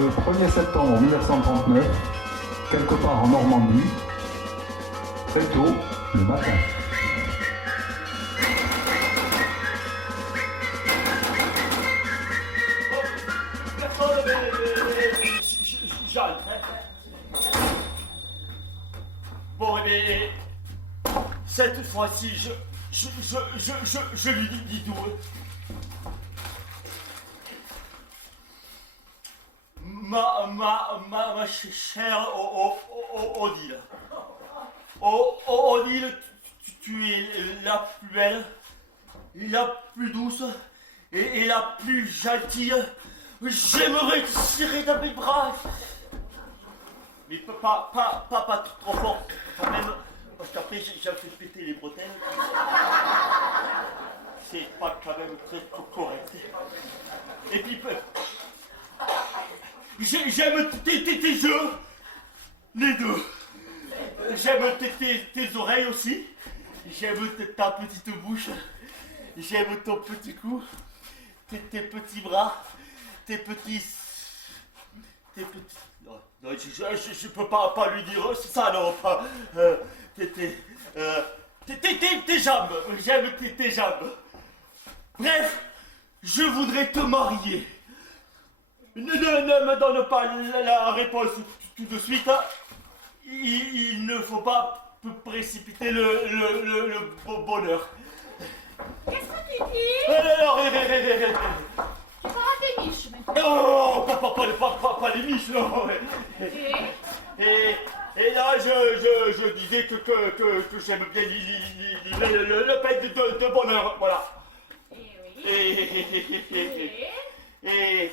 le 1er septembre 1939, quelque part en Normandie, très tôt le matin. Jeanne. Bon, mais cette fois-ci, je lui dis tout. Ma chère Odile. Odile, tu es la plus belle, la plus douce et la plus gentille. J'aimerais te serrer dans mes bras. Mais pas trop fort quand même, parce qu'après j'ai fait péter les bretelles. C'est pas quand même très correct. Et puis, j'aime tes yeux, les deux. J'aime tes oreilles aussi. J'aime ta petite bouche. J'aime ton petit cou. Tes petits bras. Tes petits... Non, je peux pas lui dire ça, non, pas... tes jambes. J'aime tes jambes. Bref, je voudrais te marier. Ne me donne pas la réponse tout de suite. Il ne faut pas précipiter le bonheur. Qu'est-ce que tu dis? Tu vas rater Miche maintenant. Oh, pas les miches, non. Et là, je disais que j'aime bien le pain de bonheur, voilà. Et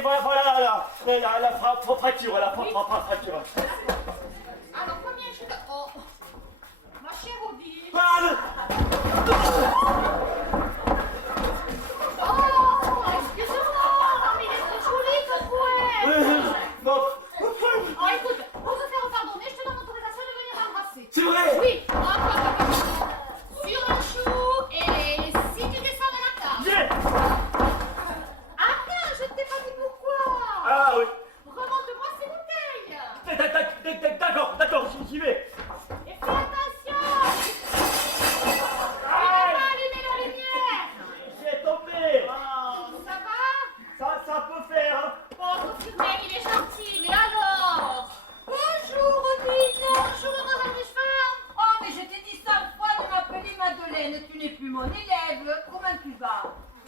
voilà la fracture, fracture. Alors, combien je te... Oh, ma chère Odile. Oh, excuse-moi, mais il est très joli, ce poème. Oh, écoute, pour te faire pardonner, je te donne l'autorisation de venir m'embrasser. C'est vrai? Oui, sur un chou, et si tu descends de la table. Yeah. Attends, je ne t'ai pas dit pourquoi. Ah oui. Remonte-moi ces bouteilles. D'accord, j'y vais. Et fais attention. Il va allumer la lumière. J'ai tombé. Ça va? Ça peut faire. Hein. Oh, ce mec, il est gentil, mais alors? Bonjour, Odile. Bonjour, mademoiselle Michefin. Oh, mais je t'ai dit 100 fois de m'appeler Madeleine, tu n'es plus mon élève. Comment tu vas?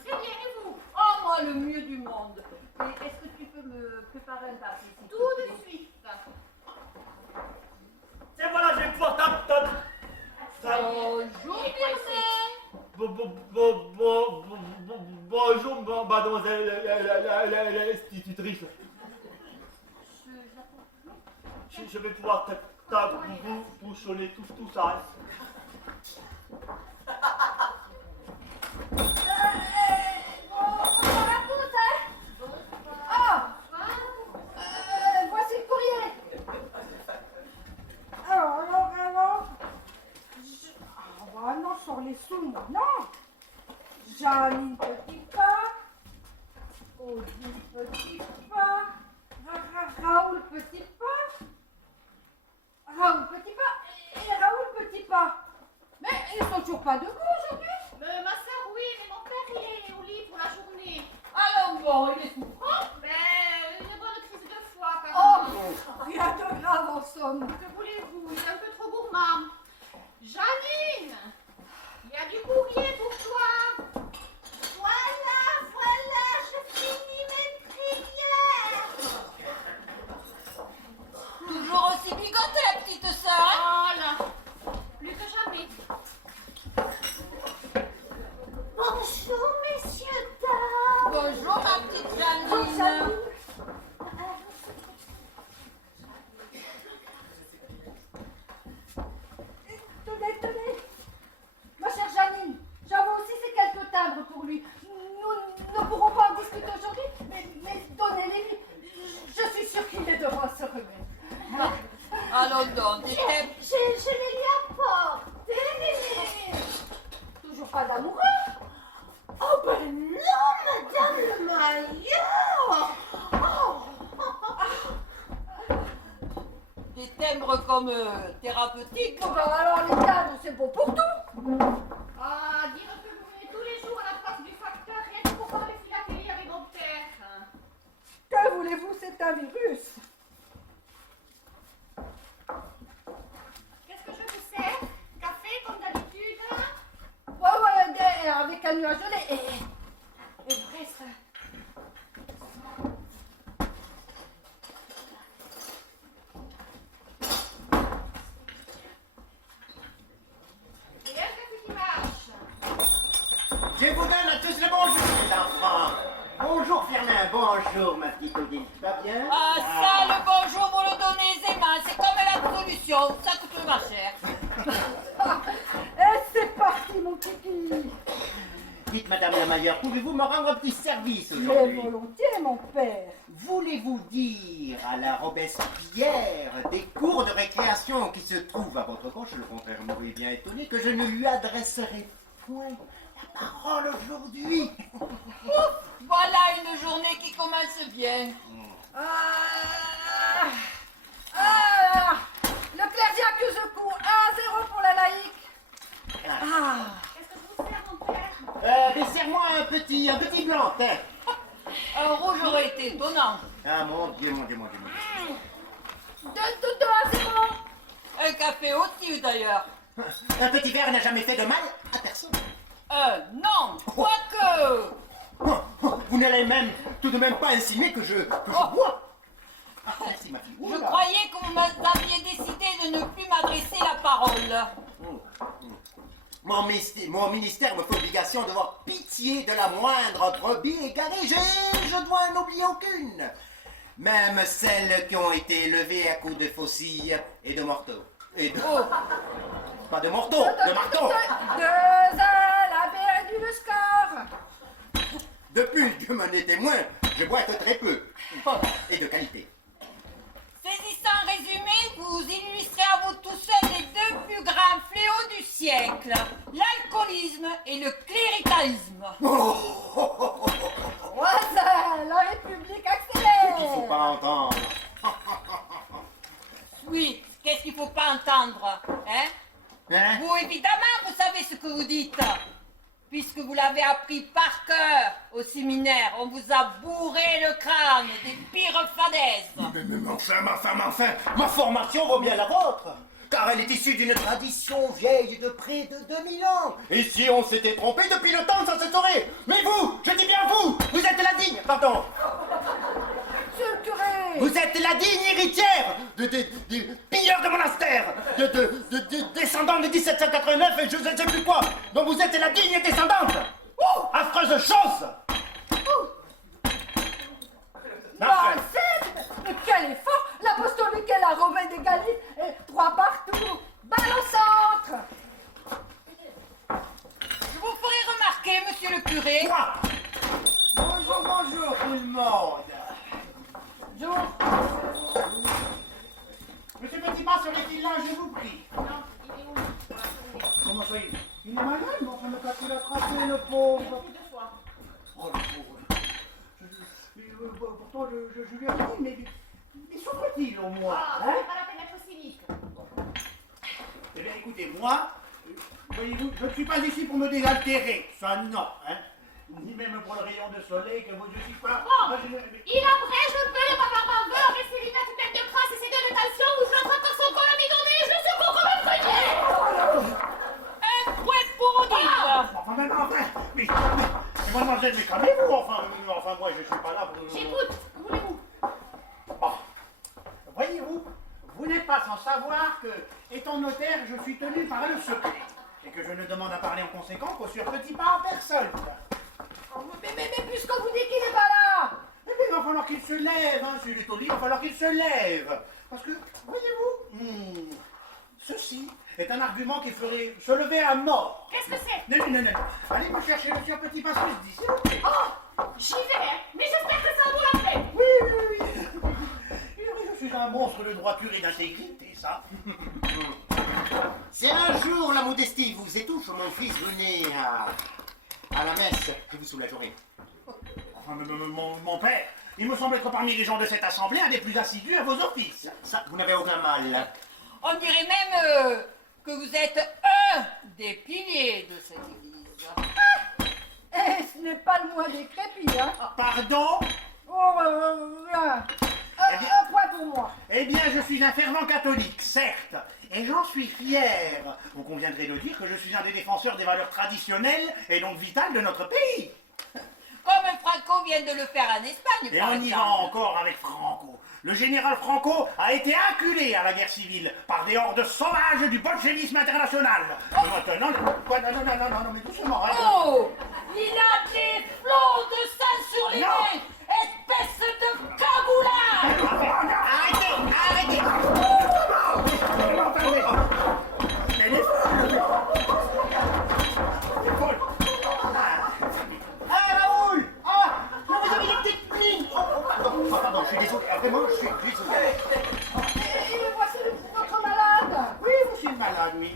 Très bien, et vous? Oh, moi, le mieux du monde. Mais est-ce que tu peux me préparer un café? Tout de suite. Tiens, voilà, je vais pouvoir taper. Bonjour, Birné. Bonjour, mademoiselle l'institutrice. Je vais pouvoir bouchonner tout ça. Voici le courrier. Alors. Non, sur les sous, moi, non. Janine Petit Pas, Odile Petit Pas, Raoul Petit Pas, et Raoul Petit Pas. Mais ils sont toujours pas debout aujourd'hui. Ma soeur, oui, mais mon père, il est au lit pour la journée. Alors bon, il est souffrant. Mais une bonne crise de foie, quand Oh, même. rien de grave en somme. Que voulez-vous? Il est un peu trop gourmand. Janine, il y a du courrier pour toi. Voilà, je finis mes prières. Toujours aussi bigote, la petite sœur. Oh là, plus que jamais. Bonjour, messieurs, dames. Bonjour, ma petite Janine. Tenez. Ma chère Janine, j'avoue aussi ces quelques timbres pour lui. Nous ne pourrons pas en discuter aujourd'hui, mais donnez-les-lui. Je suis sûre qu'il les devra se remettre. Allons donc, Je les lui apporte. toujours pas d'amoureux. Oh ben non, madame le maillot. Oh, des timbres comme thérapeutiques. Bon, bah, alors les cadres, c'est bon pour tout. Ah, dire que vous venez tous les jours à la place du facteur, rien que pour parler philatélie avec mon père. Que voulez-vous, c'est un virus. Qu'est-ce que je vous sers? Café comme d'habitude? Ouais, avec un nuage de lait. Et le reste. Et est-ce que tu marches? Je vous donne à tous le bonjour, les enfants. Bonjour, Firmin. Bonjour, ma petite Odile. Tu vas bien? Ah, ça, le bonjour, vous le donnez aisément. C'est comme l'absolution. Ça coûte pas cher. Et c'est parti, mon kiki. Dites, Madame la Mailleure, pouvez-vous me rendre un petit service Mais aujourd'hui? volontiers, mon père. Voulez-vous dire à la Robespierre des cours de récréation qui se trouvent à votre gauche, le contraire m'aurait bien étonné, que je ne lui adresserai point la parole aujourd'hui? Voilà une journée qui commence bien. Ah, le clergé accuse le coup. 1-0 pour la laïque. Qu'est-ce que je vous sers, mon père? Dessert-moi un petit blanc, tiens. Un rouge aurait été étonnant. Ah, mon Dieu, mon Dieu, mon Dieu, mon Dieu. 2-0. Un café aussi, d'ailleurs. Un petit verre n'a jamais fait de mal à personne. Non, quoique. Vous n'allez même tout de même pas insinuer que je bois. Ah, merci, ma fille. Je Oula. croyais que vous aviez décidé de ne plus m'adresser la parole. Mon ministère me fait obligation d'avoir pitié de la moindre brebis égarée. Je dois n'en oublier aucune. Même celles qui ont été élevées à coups de faucilles et de morteaux. Et de... Pas de morteaux, de marteaux. 2-1, la perdu le score. Depuis que m'en est témoin, je bois que très peu. Et de qualité. Saisissant résumé, vous illustrez à vous tout seul les deux plus grands fléaux du siècle, l'alcoolisme et le cléricalisme. Voisin, la République accélère. Il faut pas entendre. Oui, qu'est-ce qu'il faut pas entendre, hein? Hein? Vous, évidemment, vous savez ce que vous dites, puisque vous l'avez appris par cœur au séminaire. On vous a bourré le crâne des pires fadaises. Mais enfin, ma formation vaut bien la vôtre, car elle est issue d'une tradition vieille de près de 2000 ans. Et si on s'était trompé depuis le temps, ça se saurait. Mais vous, je dis bien vous êtes la digne, pardon, Monsieur le curé. vous êtes la digne héritière du pilleur de monastère, de descendant de 1789 et je ne sais plus quoi. Donc vous êtes la digne descendante. Affreuse chose. Bah, mais quel effort. L'apostolique et la Robin des Galiles. Et 3 partout. Balle au centre. Je vous ferai remarquer, monsieur le curé. Quoi? Bonjour tout le monde. Bonjour. Monsieur Petit-Pas serait-il là, je vous prie? Non, il est où? Comment ça, il est malade, mais enfin, le cas qu'il a attrapé, le pauvre. 2 fois. Oh, le pauvre. Pourtant, je lui ai dit, mais souffre-t-il au moins, Ah, hein? c'est pas la peine d'être cynique. Eh bien, écoutez, moi, voyez-vous, je ne suis pas ici pour me désaltérer, ça non, hein? Ni même pour le rayon de soleil que vous ne suis pas... Bon, Moi, il abrège un peu le paparmangueur avec ses lunettes pleines de crasse et ses 2 de tension où je l'attrape par son col à bidonner et je le secours comme un grenier. Un fouet pour Odile. Mais mademoiselle, mais calmez-vous, enfin, moi, je ne suis pas là pour... J'écoute, que voulez-vous? Bon. Voyez-vous, vous n'êtes pas sans savoir que, étant notaire, je suis tenu par le secret, et que je ne demande à parler en conséquence qu'au sur petit pas à personne. Mais puisque vous dites qu'il n'est pas là. Mais il va falloir qu'il se lève, hein, si il est au lit, il va falloir qu'il se lève. Parce que, voyez-vous, ceci est un argument qui ferait se lever à mort. Qu'est-ce que c'est? Non. Allez me chercher le sur petit pas ce que je dis, s'il vous plaît. Oh, j'y vais, hein. Mais j'espère que ça vaut la peine. Oui. Je suis un monstre de droiture et d'intégrité, ça. Si un jour la modestie vous étouffe, mon fils, venez à la messe, je vous soulagerai. Enfin, mon père, Il me semble être parmi les gens de cette assemblée un des plus assidus à vos offices. Ça, vous n'avez aucun mal. On dirait même que vous êtes un des piliers de cette église. Eh, ce n'est pas le moins décrépit, hein. Pardon? Oh, rien. Un point pour moi. Eh bien, je suis un fervent catholique, certes, et j'en suis fier. Vous conviendrez de dire que je suis un des défenseurs des valeurs traditionnelles et donc vitales de notre pays. Comme Franco vient de le faire en Espagne, Et par on y va exemple. encore avec Franco. Le général Franco a été acculé à la guerre civile par des hordes sauvages du bolchevisme international. Maintenant, quoi, non, mais doucement, hein. Oh! Il a des flots de sang sur les Non. mains! Espèce de cagoulard! Arrêtez! Elle est folle. Ah, Raoul! Ah, vous avez des petites mines! Pardon, je suis désolé. Vraiment, je suis désolé. Et me voici votre malade. Oui, vous suis malade, oui.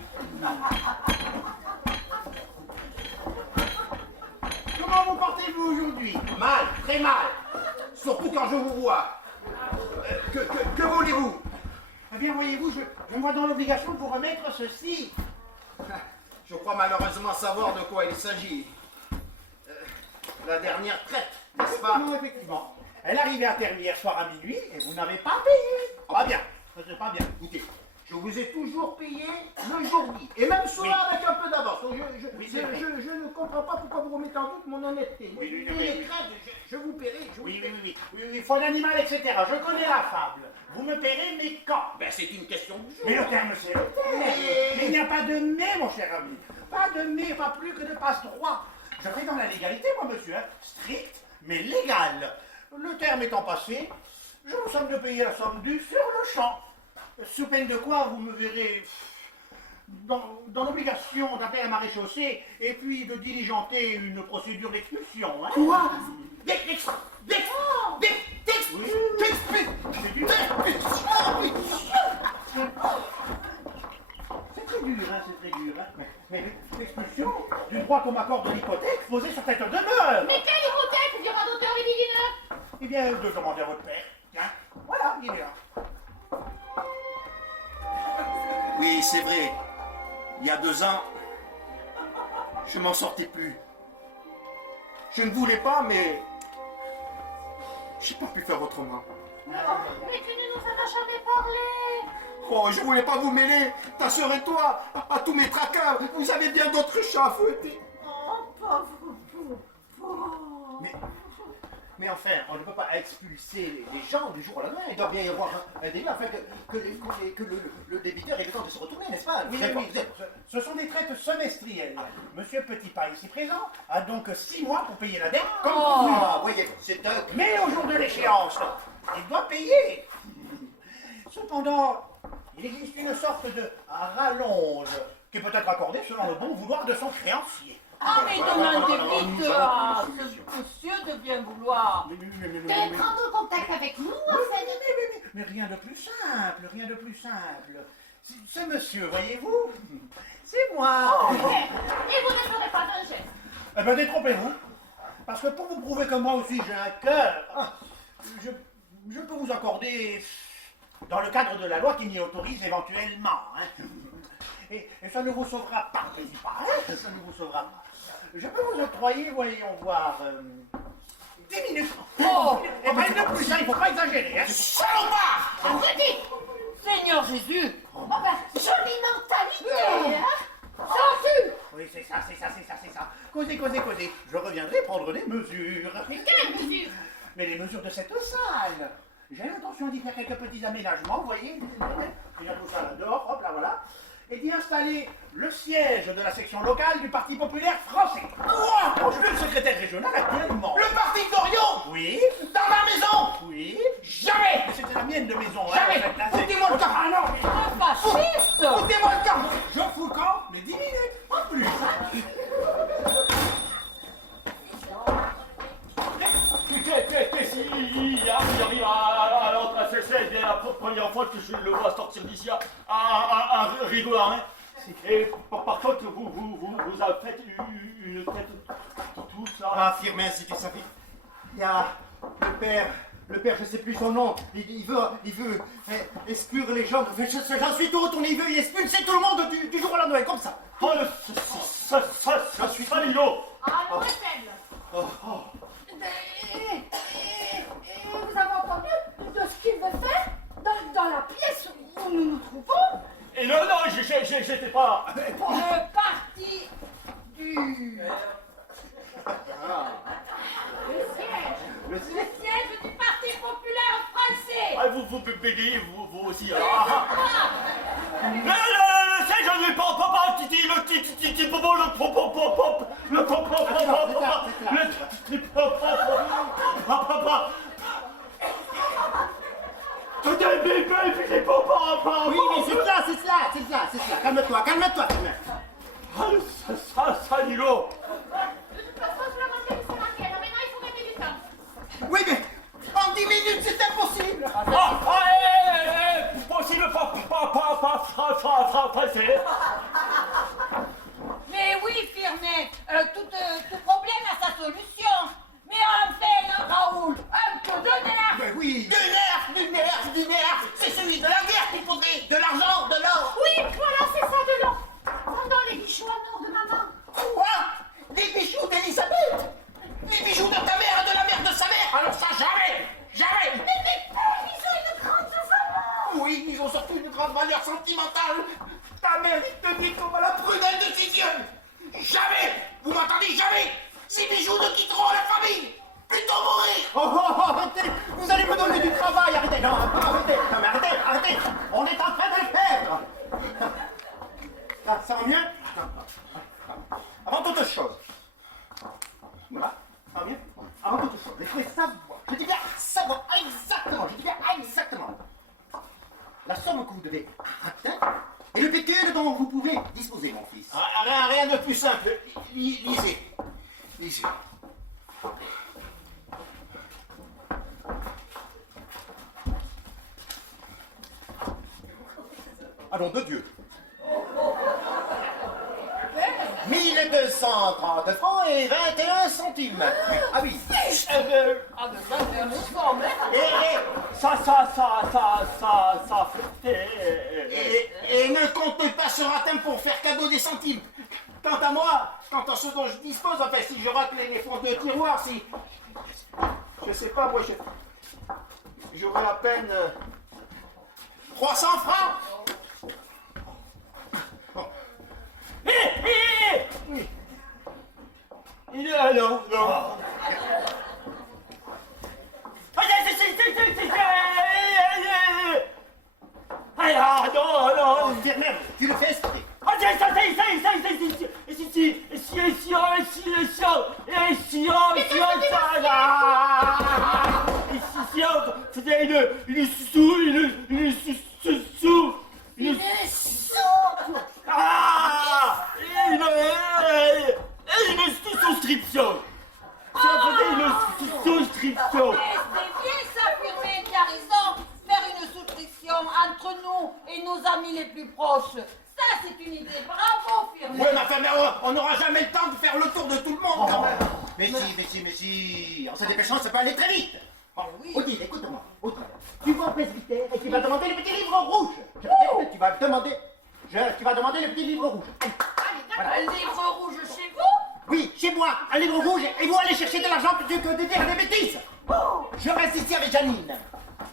Comment vous portez-vous aujourd'hui? Mal, très mal. Surtout quand je vous vois. Que voulez-vous? Eh bien, voyez-vous, je me vois dans l'obligation de vous remettre ceci. Je crois malheureusement savoir de quoi il s'agit. La dernière traite, n'est-ce pas? Non, effectivement. Elle arrivait à terme hier soir à minuit et vous n'avez pas payé. Pas bien. Ça, c'est pas bien. Écoutez, je vous ai toujours payé le jour dit, et même souvent Oui. avec un peu d'avance. Donc Oui, c'est vrai. je ne comprends pas pourquoi vous remettez en doute mon honnêteté. Oui, Les crêtes, je vous paierai, je vous paierai. Oui, foi d'animal, etc. Je connais la fable. Vous me paierez, mais quand? Ben, c'est une question de jour. Mais le terme, c'est le terme. Mais il n'y a pas de mais, mon cher ami. Pas de mais, pas plus que de passe-droit. Je fais dans la légalité, moi, monsieur. Hein. Strict, mais légal. Le terme étant passé, je vous somme de payer la somme due sur le champ. Sous peine de quoi, vous me verrez dans l'obligation d'appeler à maréchaussée et puis de diligenter une procédure d'expulsion. Hein. Quoi? C'est très dur, hein, c'est très dur. Hein. Mais l'expulsion du droit qu'on m'accorde de l'hypothèque posée sur cette demeure. Mais quelle hypothèque, dira d'auteur et divineur? Eh bien, de demander à votre père. Tiens, voilà, il est là. Oui, c'est vrai. Il y a 2 ans, je m'en sortais plus. Je ne voulais pas, mais j'ai pas pu faire autrement. Mais tu ne nous en as jamais parlé. Oh, je voulais pas vous mêler, ta sœur et toi, à tous mes tracas. Vous avez bien d'autres chats à fouetter. Oh, pauvre. Mais enfin, on ne peut pas expulser les gens du jour au lendemain. Il doit bien y avoir un délai afin que le débiteur ait le temps de se retourner, n'est-ce pas? Oui, ce sont des traites semestrielles. Monsieur Petitpas, ici présent, a donc 6 mois pour payer la dette comme convenu. Ah, voyez, c'est un... Mais au jour de l'échéance, il doit payer. Cependant, il existe une sorte de rallonge qui peut être accordée selon le bon vouloir de son créancier. Ah, mais demandez vite à ce monsieur de bien vouloir. De prendre contact avec nous, afin de... Mais rien de plus simple, rien de plus simple. Ce monsieur, voyez-vous, c'est moi. Et vous ne ferez pas un geste. Eh bien, détrompez-vous. Parce que pour vous prouver que moi aussi j'ai un cœur, je peux vous accorder, dans le cadre de la loi qui m'y autorise éventuellement, hein. Et ça ne vous sauvera pas, Petitpas, hein, ça ne vous sauvera pas. Je peux vous octroyer, voyons voir, 10 minutes. Oh. Et pas une de plus, hein, il ne faut pas exagérer. Hein. Salopard! Je dis, Seigneur Jésus! oh ben, jolie mentalité, hein. Censure. Oui, c'est ça. Causez. Je reviendrai prendre des mesures. Mais quelle mesure? Mais les mesures de cette salle. J'ai l'intention d'y faire quelques petits aménagements, vous voyez. Il y a tout ça là dehors, hop là, voilà. Et d'y installer le siège de la section locale du Parti populaire français. Quoi? Je suis le secrétaire régional actuellement. Le parti d'Orion? Oui, Dans ma maison? oui. Jamais! Mais c'était la mienne de maison. Jamais! Hein, Foutez-moi le camp! Ah non, Un fasciste! Foutez-moi le camp! je fous le camp, mais 10 minutes, pas plus. Qu'est-ce qu'il arrive à l'entrée? C'est bien la première fois que je le vois sortir d'ici à rigolant. Hein. Et par contre, vous avez fait une tête tout ça. Ah, Firmin, si tu savais. Il y a le père Le père, je sais plus son nom, il veut exclure les gens. J'en suis tout retourné, il veut y expulser tout le monde du jour au lendemain, comme ça. Oh, je suis Salino. Ah, le faible. Et vous avez entendu de ce qu'il veut faire dans la pièce où nous nous trouvons? Et non, j'étais pas... Le parti du... Le siège du Parti populaire français. Ah, vous bégayez, vous aussi. Le siège, je ne l'ai pas, titi, le titi, popo, le popo, le popo, Oui, mais c'est cela. Calme-toi. Salino. De toute façon, je le manquais du salarié. Maintenant, il faut gagner du temps. Oui, mais en 10 minutes, c'est impossible. Possible, pas pressé. Mais oui, Firmin, tout problème a sa solution. Mais enfin, Raoul, un peu de nerf. Mais oui. Du nerf. C'est celui de la guerre qu'il faudrait. De l'argent, de l'or. Oui, voilà, c'est ça de l'or. Pendant les bijoux en or de maman. Quoi? Des bijoux d'Elisabeth? Les bijoux de ta mère et de la mère de sa mère? Alors ça, jamais. Mais ils ont une grande valeur. Oui, ils ont surtout une grande valeur sentimentale. Ta mère, il te dit comme à la prunelle de ses yeux. Jamais. Vous m'entendez, jamais. Ces bijoux ne quitteront la famille. Plutôt mourir. Oh, arrêtez. Vous allez me donner du travail. Arrêtez. Non, arrêtez. Non, mais arrêtez. On est en train de le perdre. Là, ça va mieux? Avant toute chose. Voilà, ça va mieux? Avant toute chose, il faut savoir. Je dis bien savoir exactement. La somme que vous devez atteindre et le pécule dont vous pouvez disposer, mon fils. Rien de plus simple. Lisez. Allons de Dieu. 1230 francs et 21 centimes. Ah oui. Ah ben ça, c'est nous sommes. Ça fait... Et ne comptez pas ce ratin pour faire cadeau des centimes. Quant à moi, quant à ce dont je dispose, enfin, si je racle les fonds de tiroir, si... Je sais pas, moi, j'aurais à peine... 300 francs. Oui. Il est là, non. Non. Firmin, tu le fais exprès. Une souscription. Souscription. Mais c'est bien ça, Firmin, tu as raison. Faire une souscription entre nous et nos amis les plus proches. Ça, c'est une idée. Bravo, Firmin. Ouais, mais on n'aura jamais le temps de faire le tour de tout le monde, quand même. Mais si. En se dépêchant, ça peut aller très vite. Oui. Odile, écoute-moi. Odile, tu vas au presbytère et tu vas demander le petit livre rouge. Tu vas demander le petit livre rouge. Un livre rouge chez vous? Oui, chez moi, un livre rouge, et vous allez chercher de l'argent plutôt que de dire des bêtises. Je reste ici avec Janine.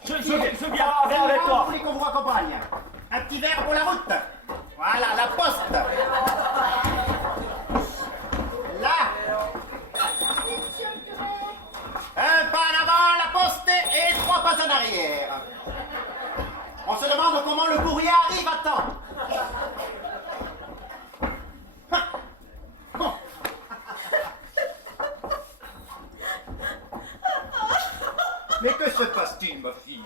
Je viens avec toi. Vous voulez qu'on vous accompagne? Un petit verre pour la route. Voilà, la poste. Là. Monsieur le curé. Un pas en avant, la poste, et 3 pas en arrière. On se demande comment le courrier arrive à temps. Bon. Mais que se passe-t-il, ma fille?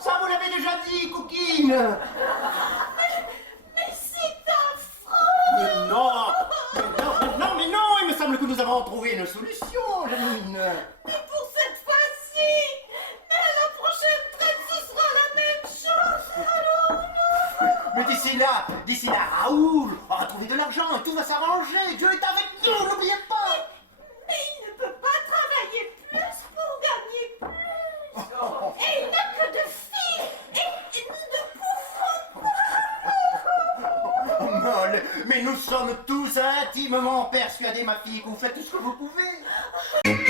Ça, vous l'avez déjà dit, coquine. Mais c'est affreux. Mais non, il me semble que nous avons trouvé une solution, Janine. Mais pour cette fois-ci. Mais à la prochaine traite, ce sera la même chose. Alors non. Mais d'ici là, Raoul aura trouvé de l'argent et tout va s'arranger. Dieu est avec nous, n'oubliez pas. Mais il ne peut pas folle, mais nous sommes tous intimement persuadés, ma fille, que vous faites tout ce que vous pouvez.